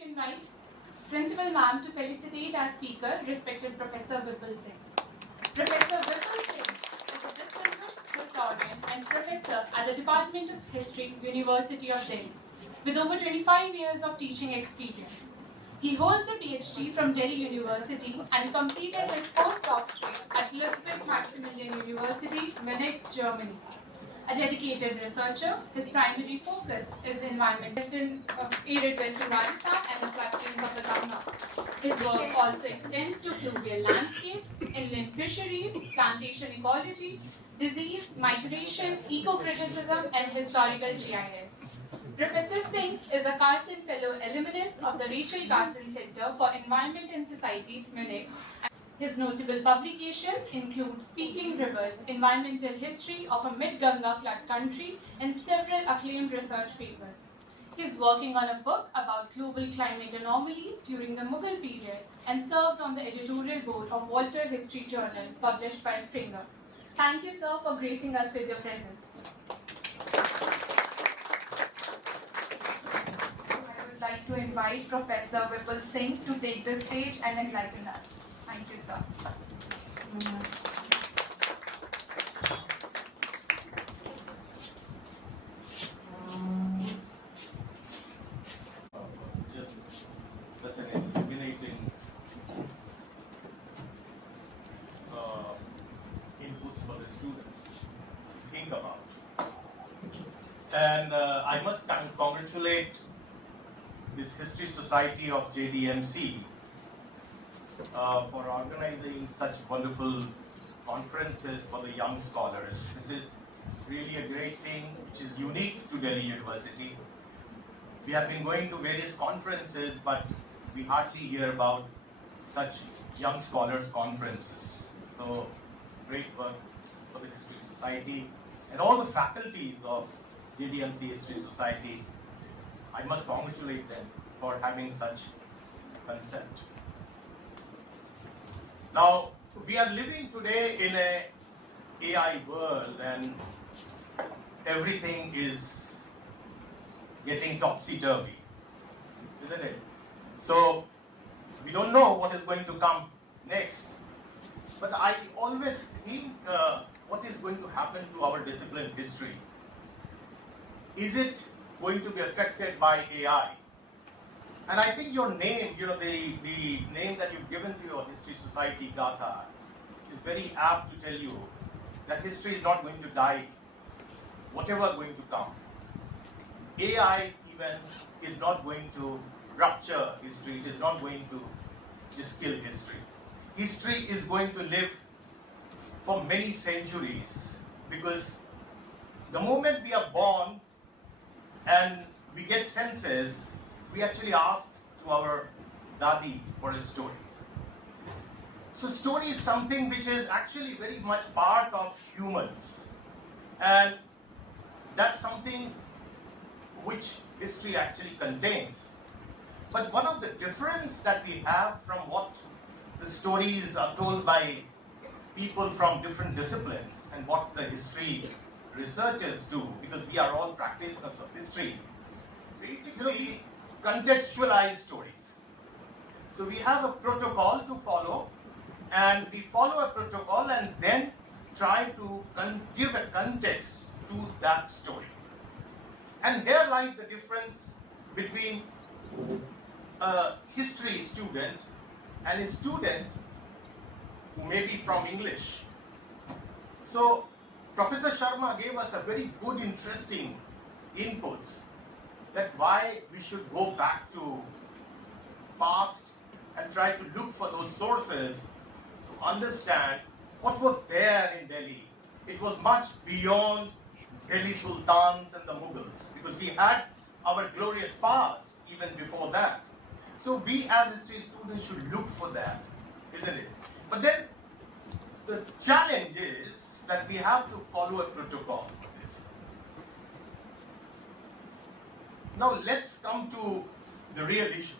to invite Principal Ma'am to felicitate our speaker, respected Professor Vipul Singh. Professor Vipul Singh is a distinguished historian and professor at the Department of History, University of Delhi, with over 25 years of teaching experience. He holds a PhD from Delhi University and completed his postdoctorate at Ludwig Maximilian University, Munich, Germany. A dedicated researcher, his primary focus is the environmental arid western Rajasthan and the floodplains of the Ganga. His work also extends to fluvial landscapes, inland fisheries, plantation ecology, disease, migration, eco-criticism, and historical GIS. Professor Singh is a Carson Fellow alumnus of the Rachel Carson Center for Environment and Society, Munich. His notable publications include Speaking Rivers, Environmental History of a Mid-Ganga Flood Country, and several acclaimed research papers. He is working on a book about global climate anomalies during the Mughal period and serves on the editorial board of Walter History Journal, published by Springer. Thank you, sir, for gracing us with your presence. I would like to invite Professor Vipul Singh to take the stage and enlighten us. Thank you, sir. Just such an illuminating inputs for the students to think about. And I must congratulate this History Society of JDMC for organizing such wonderful conferences for the young scholars. This is really a great thing which is unique to Delhi University. We have been going to various conferences, but we hardly hear about such young scholars conferences. So great work for the History Society and all the faculties of JDMC History Society. I must congratulate them for having such a concept. Now, we are living today in an AI world and everything is getting topsy-turvy, isn't it? So, we don't know what is going to come next. But I always think what is going to happen to our discipline history. Is it going to be affected by AI? And I think your name, the name that you've given to your History Society, Gatha, is very apt to tell you that history is not going to die, whatever going to come. AI even is not going to rupture history, it is not going to just kill history. History is going to live for many centuries because the moment we are born and we get senses, we actually asked to our Dadi for a story. So story is something which is actually very much part of humans. And that's something which history actually contains. But one of the difference that we have from what the stories are told by people from different disciplines and what the history researchers do, because we are all practitioners of history, basically contextualized stories. So we have a protocol to follow, and we follow a protocol and then try to give a context to that story. And here lies the difference between a history student and a student who may be from English. So Professor Sharma gave us a very good, interesting inputs that why we should go back to past and try to look for those sources to understand what was there in Delhi. It was much beyond Delhi Sultans and the Mughals, because we had our glorious past even before that. So we as history students should look for that, isn't it? But then the challenge is that we have to follow a protocol for this. Now let's come to the real issue.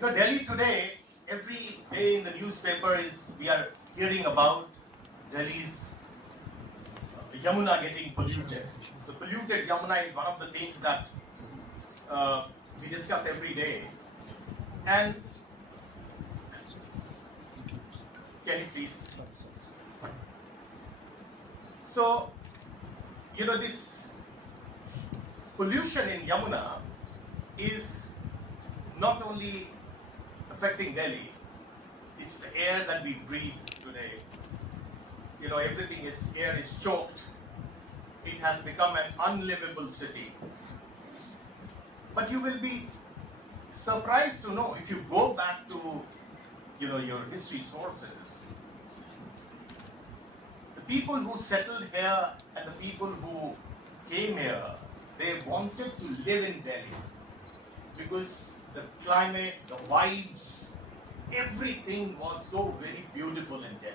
Delhi today, every day in the newspaper we are hearing about Delhi's Yamuna getting polluted. So polluted Yamuna is one of the things that we discuss every day. And can you please? So, this pollution in Yamuna is not only affecting Delhi, it's the air that we breathe today. Air is choked. It has become an unlivable city. But you will be surprised to know, if you go back to your history sources, the people who settled here and the people who came here, they wanted to live in Delhi because the climate, the vibes, everything was so very beautiful in Delhi.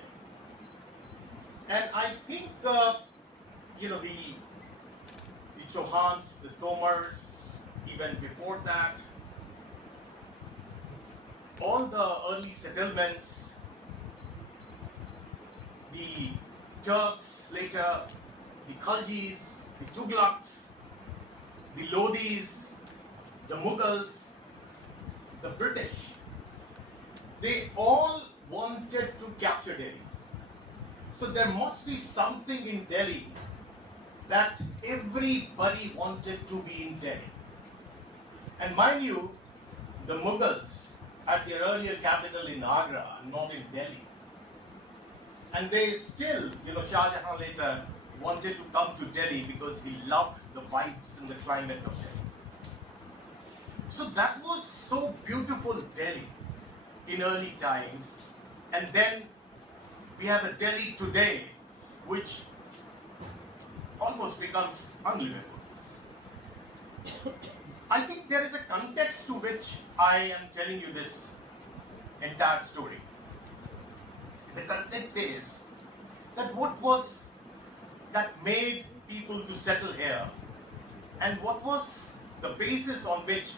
And I think the Chauhans, the Tomars, even before that, all the early settlements, the Turks later, the Khaljis, the Tughlaqs, the Lodhis, the Mughals, the British, they all wanted to capture Delhi. So there must be something in Delhi that everybody wanted to be in Delhi. And mind you, the Mughals had their earlier capital in Agra, not in Delhi. And they still, Shah Jahan later wanted to come to Delhi because he loved the vibes and the climate of Delhi. So that was so beautiful, Delhi, in early times. And then we have a Delhi today which almost becomes unlivable. I think there is a context to which I am telling you this entire story. The context is that what was that made people to settle here, and what was the basis on which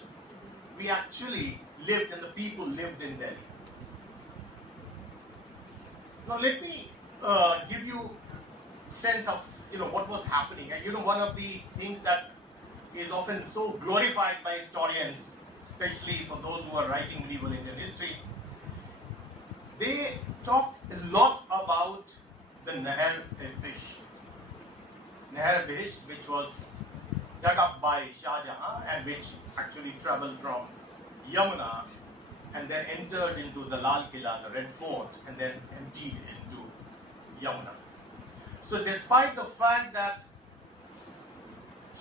we actually lived and the people lived in Delhi. Now let me give you a sense of what was happening. And one of the things that is often so glorified by historians, especially for those who are writing medieval Indian history, they talk a lot about the Nehar-e-Bisht. Nehar-e-Bisht, which was dug up by Shah Jahan and which actually traveled from Yamuna and then entered into the Lal Killa, the Red Fort, and then emptied into Yamuna. So despite the fact that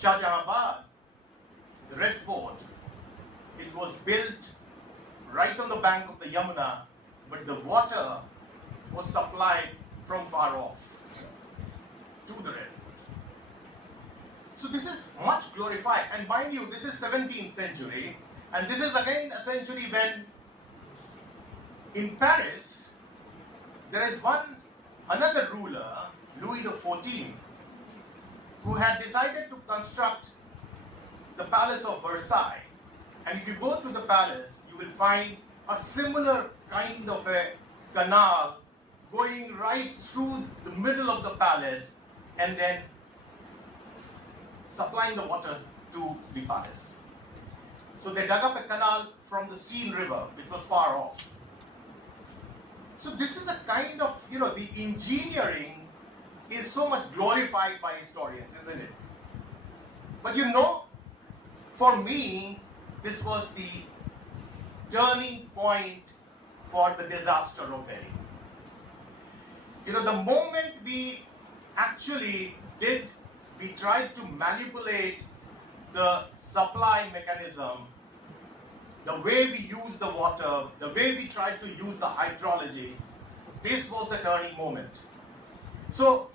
Shah Jahanabad, the Red Fort, it was built right on the bank of the Yamuna, but the water was supplied from far off to the Red Fort. So this is much glorified. And mind you, this is 17th century, and this is again a century when in Paris there is another ruler, Louis XIV, who had decided to construct the Palace of Versailles. And if you go to the palace, you will find a similar kind of a canal going right through the middle of the palace and then supplying the water to the palace. So they dug up a canal from the Seine River, which was far off. So this is a kind of, the engineering is so much glorified by historians, isn't it? But for me, this was the turning point for the disaster of Delhi. The moment we actually we tried to manipulate the supply mechanism, the way we use the water, the way we tried to use the hydrology, this was the turning moment. So,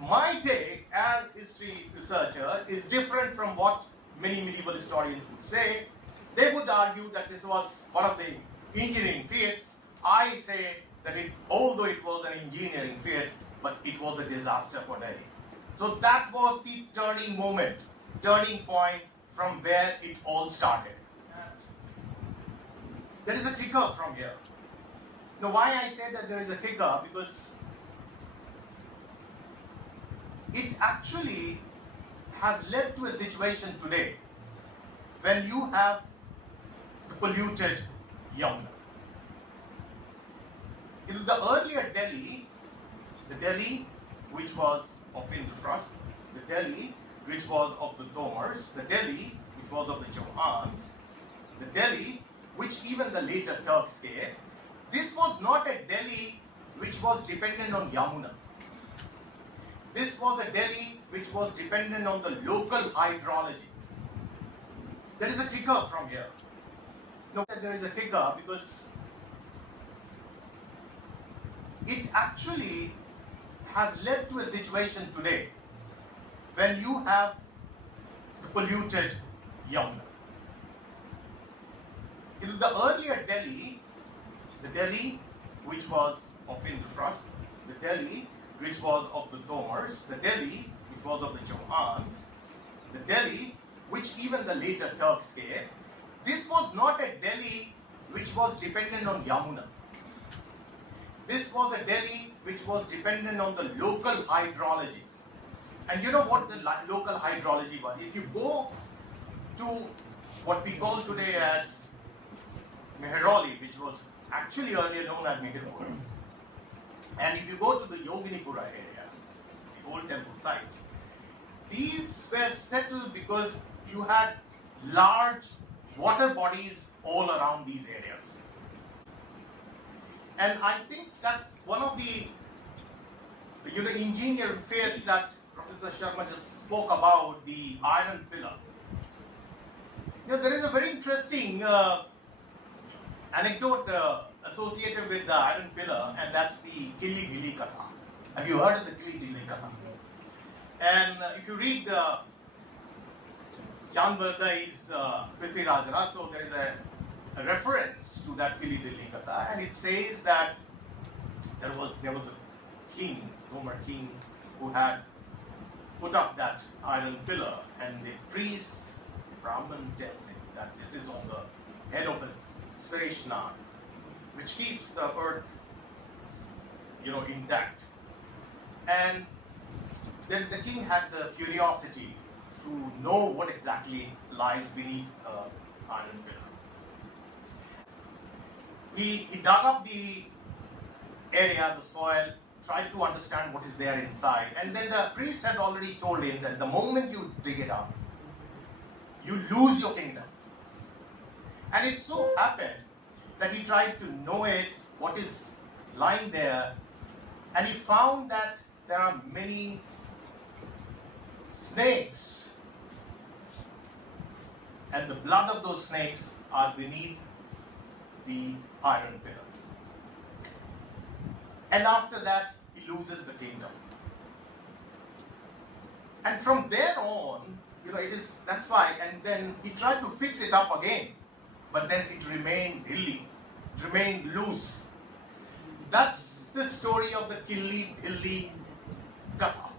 my take as history researcher is different from what many medieval historians would say. They would argue that this was one of the engineering feats. I say that although it was an engineering feat, but it was a disaster for Delhi. So that was the turning moment, turning point from where it all started. There is a kicker from here. Now, why I say that there is a kicker? Because it actually has led to a situation today when you have the polluted Yamuna. In the earlier Delhi, the Delhi which was of Indraprasth, the Delhi which was of the Tomars, the Delhi which was of the Chauhans, the Delhi which even the later Turks gave, this was not a Delhi which was dependent on Yamuna. This was a Delhi which was dependent on the local hydrology. There is a kicker from here. Note that there is a kicker because it actually has led to a situation today when you have the polluted Yamuna. In the earlier Delhi, the Delhi which was of Indraprasth, the Delhi which was of the Tomars, the Delhi which was of the Chauhans, the Delhi which even the later Turks gave, this was not a Delhi which was dependent on Yamuna. This was a Delhi which was dependent on the local hydrology. And you know what the local hydrology was? If you go to what we call today as Mehroli, which was actually earlier known as Mihirpur, and if you go to the Yoginipura area, the old temple sites, these were settled because you had large water bodies all around these areas. And I think that's one of the engineering feats that Professor Sharma just spoke about, the iron pillar. There is a very interesting anecdote associated with the iron pillar, and that's the Killi Gili Katha. Have you heard of the Killi Gili Katha? And if you read Chan Bardai's Prithviraj Raso, there is a reference to that Killi Gili Katha, and it says that there was a king, Roman king, who had put up that iron pillar, and the priest Brahman tells him that this is on the head of his Sreshna, which keeps the earth, intact. And then the king had the curiosity to know what exactly lies beneath the iron pillar. He dug up the area, the soil, tried to understand what is there inside, and then the priest had already told him that the moment you dig it up, you lose your kingdom. And it so happened that he tried to know what is lying there, and he found that there are many snakes, and the blood of those snakes are beneath the iron pillar. And after that, he loses the kingdom. And from there on, that's why, and then he tried to fix it up again, but then it remained hilly, it remained loose. That's the story of the Killi Dilli Katha.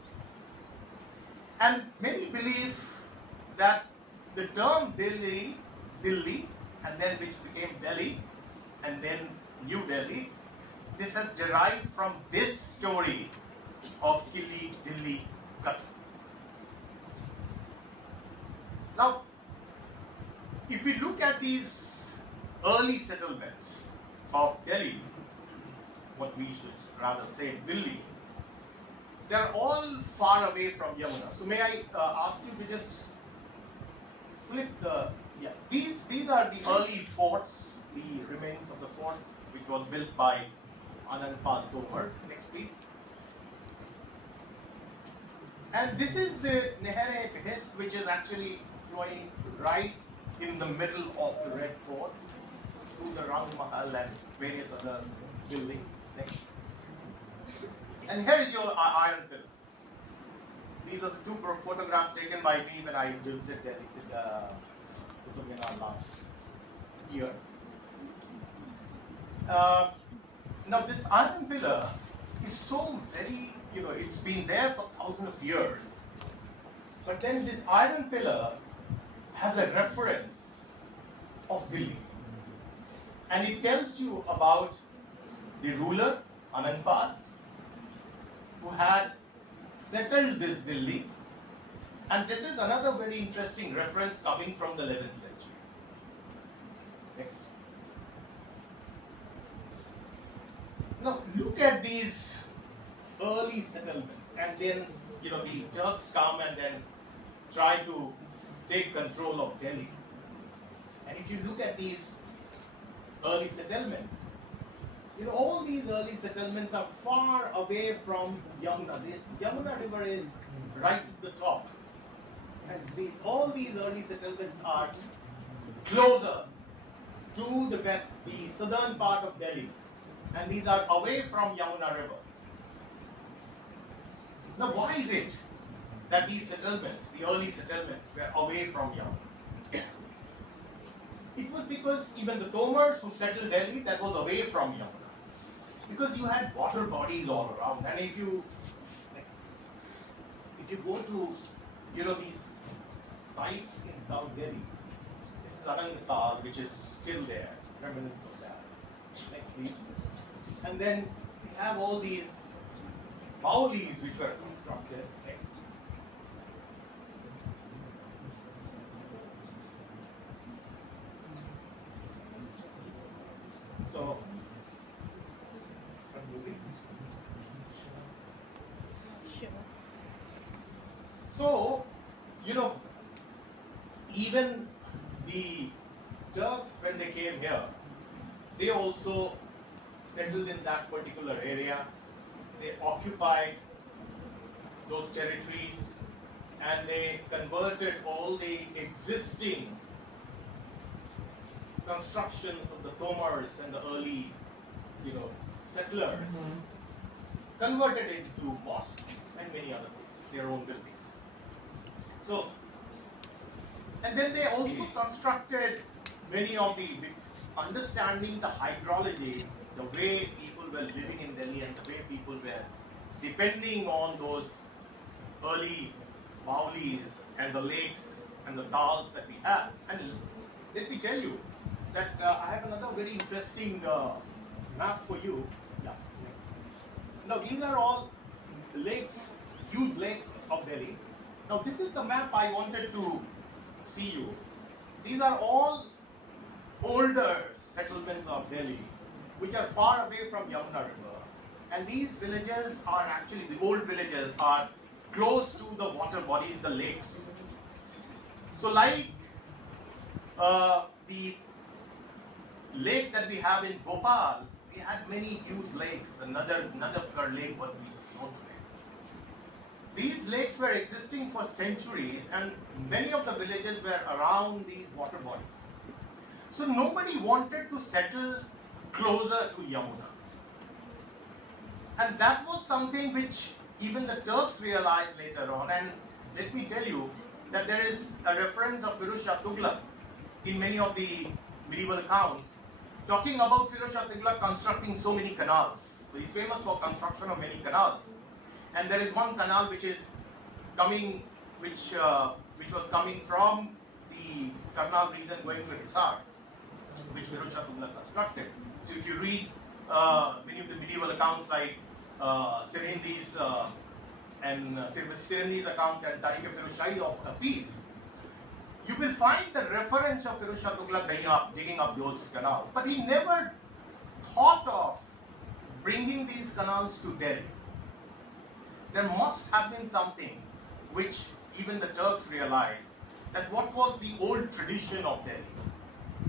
And many believe that the term Delhi, and then which became Delhi, and then New Delhi, this has derived from this story of Killi Dilli Katha. Now, if we look at these early settlements of Delhi, what we should rather say Delhi, they're all far away from Yamuna. So may I ask you to just flip the, these are the early forts, the remains of the forts which was built by Anandpal Tomar. Next please. And this is the Nehre Behest, which is actually flowing right in the middle of the Red Fort through the Rang Mahal and various other buildings. Next. And here is your iron pillar. These are the two photographs taken by me when I visited Delhi last year. Now this iron pillar is so very, it's been there for thousands of years. But then this iron pillar has a reference of Delhi. And it tells you about the ruler, Anandpal, who had settled this Delhi, And this is another very interesting reference coming from the 11th century. Next. Now look at these early settlements, and then the Turks come and then try to take control of Delhi. And if you look at these early settlements, all these early settlements are far away from Yamuna. This Yamuna river is right at the top. And all these early settlements are closer to the west, the southern part of Delhi. And these are away from Yamuna river. Now why is it that these settlements, the early settlements, were away from Yamuna? It was because even the Tomars who settled Delhi, that was away from Yamuna. Because you had water bodies all around. And if you go to these sites in South Delhi, this is Anangatal, which is still there, remnants of that. Next please. And then we have all these baolis which were constructed. Next. So, even the Turks, when they came here, they also settled in that particular area. They occupied those territories and they converted all the existing constructions of the Tomars and the early, settlers, converted into mosques and many other things, their own buildings. So, and then they also constructed many of the, understanding the hydrology, the way people were living in Delhi and the way people were depending on those early baolis and the lakes and the tals that we have. And let me tell you that I have another very interesting map for you. Yeah. Now these are all lakes, huge lakes of Delhi. Now this is the map I wanted to see you. These are all older settlements of Delhi, which are far away from Yamuna river. And these villages are actually, the old villages are close to the water bodies, the lakes. So like the lake that we have in Bhopal, we had many huge lakes, the Najafgarh lake, what we know today. These lakes were existing for centuries and many of the villages were around these water bodies. So nobody wanted to settle closer to Yamuna. And that was something which even the Turks realized later on. And let me tell you that there is a reference of Firuz Shah Tughlaq in many of the medieval accounts talking about Firuz Shah Tughlaq constructing so many canals. So he's famous for construction of many canals. And there is one canal which is coming, which was coming from the Karnal region going to Hisar, which Firuz Shah Tughlaq constructed. So if you read many of the medieval accounts like Sirhindi's and Sirhindi's account and Tariq-e-Firuz Shahi of Afif, you will find the reference of Firuz Shah Tughlaq digging up those canals. But he never thought of bringing these canals to Delhi. There must have been something which even the Turks realized, that what was the old tradition of Delhi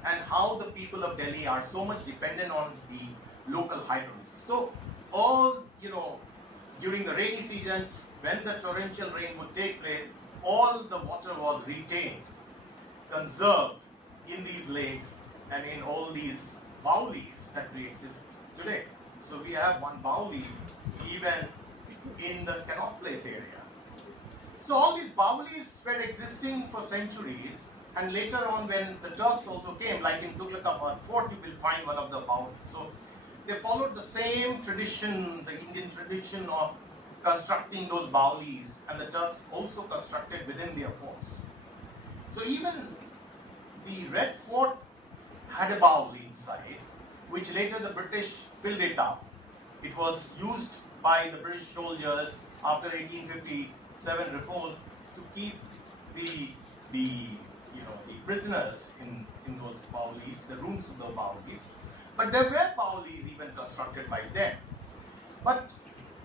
and how the people of Delhi are so much dependent on the local hydrology. So all, during the rainy season, when the torrential rain would take place, all the water was retained, conserved in these lakes and in all these baolis that we exist today. So we have one baoli even in the Connaught Place area. So all these baolis were existing for centuries, and later on when the Turks also came, like in Tughlaqabad Fort, you will find one of the baolis. So they followed the same tradition, the Indian tradition of constructing those baolis, and the Turks also constructed within their forts. So even the Red Fort had a baoli inside, which later the British filled it up. It was used by the British soldiers after 1857 revolt to keep the prisoners in those baolis, the rooms of the baolis. But there were baolis even constructed by them. But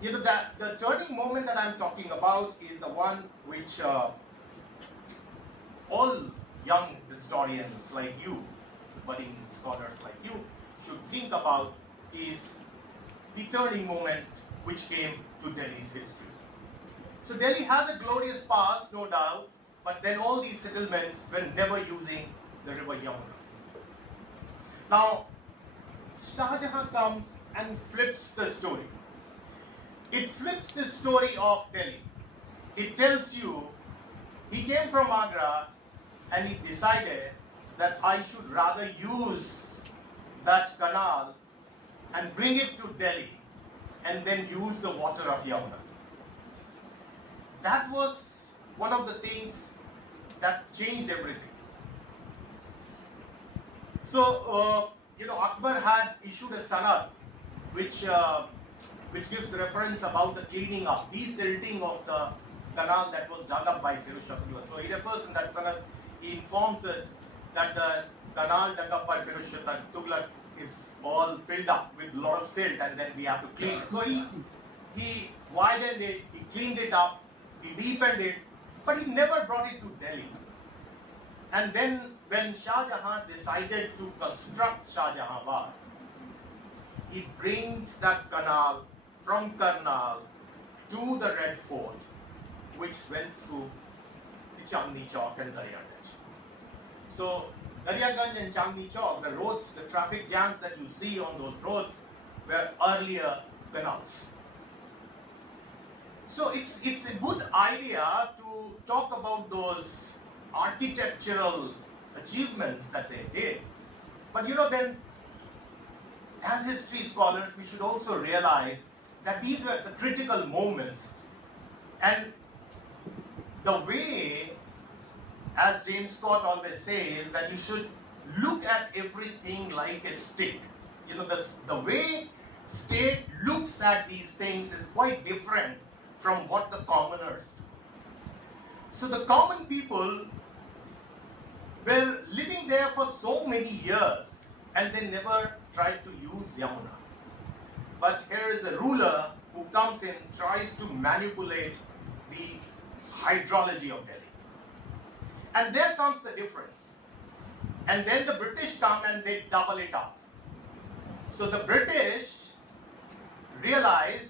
the turning moment that I'm talking about is the one which all young historians like you, budding scholars like you, should think about, is the turning moment which came to Delhi's history. So Delhi has a glorious past, no doubt, but then all these settlements were never using the river Yamuna. Now, Shah Jahan comes and flips the story. It flips the story of Delhi. It tells you he came from Agra and he decided that I should rather use that canal and bring it to Delhi and then use the water of Yamuna. That was one of the things that changed everything. So, Akbar had issued a sanad which gives reference about the cleaning up, desilting of the canal that was dug up by Firuz Shah Tughlaq. So he refers in that sanad, he informs us that the canal dug up by Firuz Shah Tughlaq is all filled up with a lot of silt and then we have to clean it. So he widened it, he cleaned it up, he deepened it, but he never brought it to Delhi. And then when Shah Jahan decided to construct Shah Jahanabad, he brings that canal from Karnal to the Red Fort, which went through the Chandni Chowk and Daryaganj. So Daryaganj and Chandni Chowk, the roads, the traffic jams that you see on those roads were earlier canals. So it's a good idea to talk about those architectural achievements that they did. But then as history scholars, we should also realize that these were the critical moments. And the way, as James Scott always says, that you should look at everything like a state. The way state looks at these things is quite different from what the commoners do. So the common people were living there for so many years and they never tried to use Yamuna. But here is a ruler who comes in, tries to manipulate the hydrology of Delhi. And there comes the difference. And then the British come and they double it up. So the British realized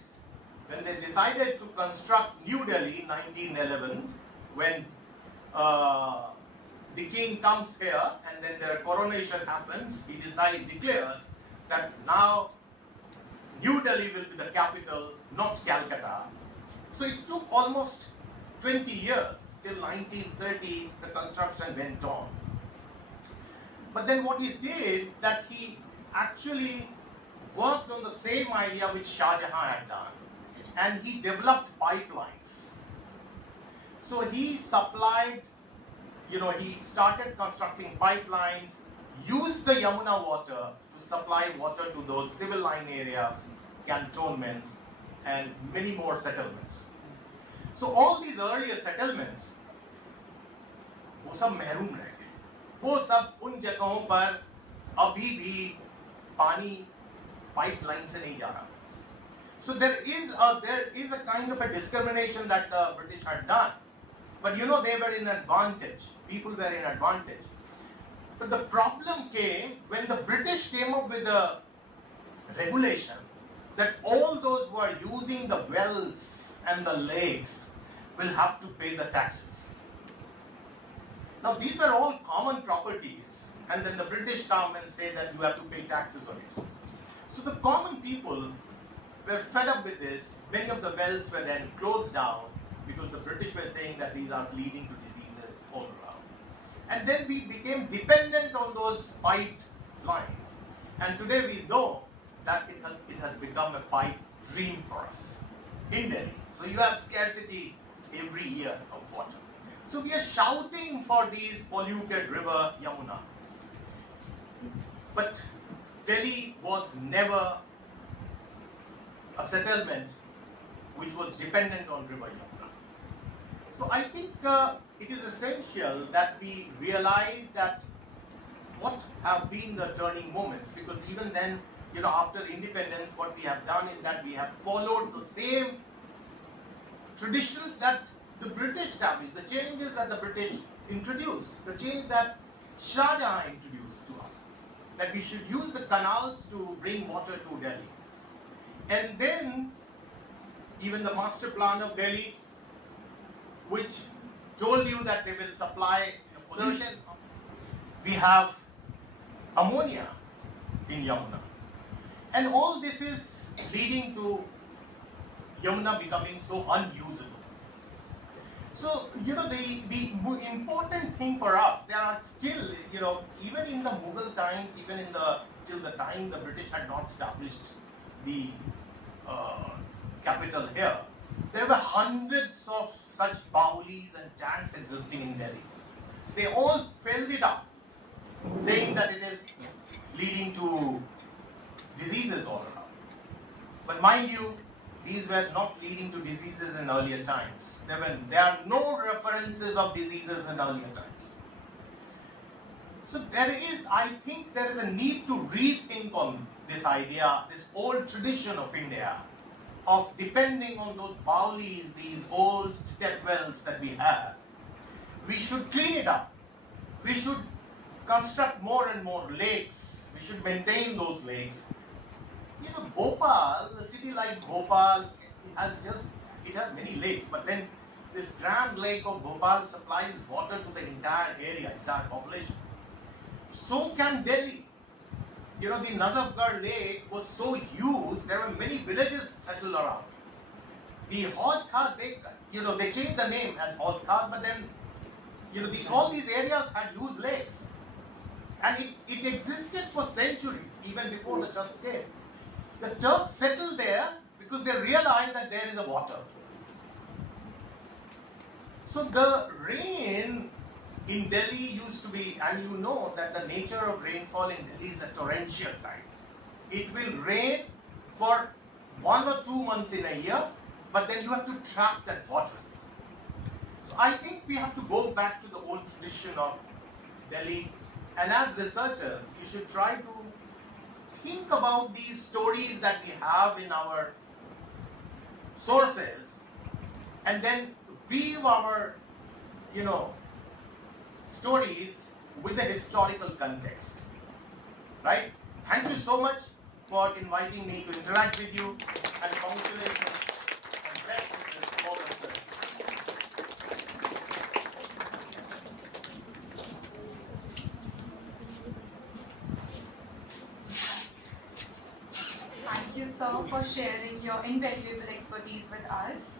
when they decided to construct New Delhi in 1911, when the king comes here and then their coronation happens, he declares that now New Delhi will be the capital, not Calcutta. So it took almost 20 years, till 1930 the construction went on. But then what he did, that he actually worked on the same idea which Shah Jahan had done, and he developed pipelines. So he supplied, he started constructing pipelines, used the Yamuna water to supply water to those civil line areas, cantonments, and many more settlements. So all these earlier settlements, वो सब महरूम रह गए. वो सब उन जगहों पर अभी भी पानी पाइपलाइन से नहीं जा रहा. So there is a kind of a discrimination that the British had done. But they were in advantage. People were in advantage. But the problem came when the British came up with a regulation that all those who are using the wells and the lakes will have to pay the taxes. Now these were all common properties, and then the British come and say that you have to pay taxes on it. So the common people were fed up with this. Many of the wells were then closed down because the British were saying that these are leading to diseases all around. And then we became dependent on those pipe lines. And today we know that it has become a pipe dream for us in Delhi. So you have scarcity every year of water. So we are shouting for these polluted river Yamuna. But Delhi was never a settlement which was dependent on river Yamuna. So I think it is essential that we realize that what have been the turning moments, because even then, after independence, what we have done is that we have followed the same traditions that the British established, the changes that the British introduced, the change that Shah Jahan introduced to us, that we should use the canals to bring water to Delhi. And then, even the master plan of Delhi, which told you that they will supply pollution. We have ammonia in Yamuna. And all this is leading to Yamuna becoming so unusable. So, the important thing for us, there are still, even in the Mughal times, even till the time the British had not established the capital here, there were hundreds of such baolis and tanks existing in Delhi. They all filled it up, saying that it is leading to diseases all around. But mind you, these were not leading to diseases in earlier times. There are no references of diseases in earlier times. So I think there is a need to rethink on this idea, this old tradition of India, of depending on those baolis, these old stepwells that we have. We should clean it up. We should construct more and more lakes. We should maintain those lakes. Bhopal, a city like Bhopal, it has many lakes, but then this grand lake of Bhopal supplies water to the entire area, entire population. So can Delhi. The Nazafgarh lake was so used, there were many villages settled around. The Hauj Khas, they changed the name as Hauj Khas, but then, all these areas had used lakes. And it existed for centuries, even before the Turks came. The Turks settled there because they realized that there is a water. So the rain in Delhi used to be, and you know that the nature of rainfall in Delhi is a torrential type. It will rain for 1 or 2 months in a year, but then you have to trap that water. So I think we have to go back to the old tradition of Delhi, and as researchers, you should try to think about these stories that we have in our sources, and then weave our, stories with the historical context. Right? Thank you so much for inviting me to interact with you, and congratulations and best wishes to all of us. Thank you, sir, for sharing your invaluable expertise with us.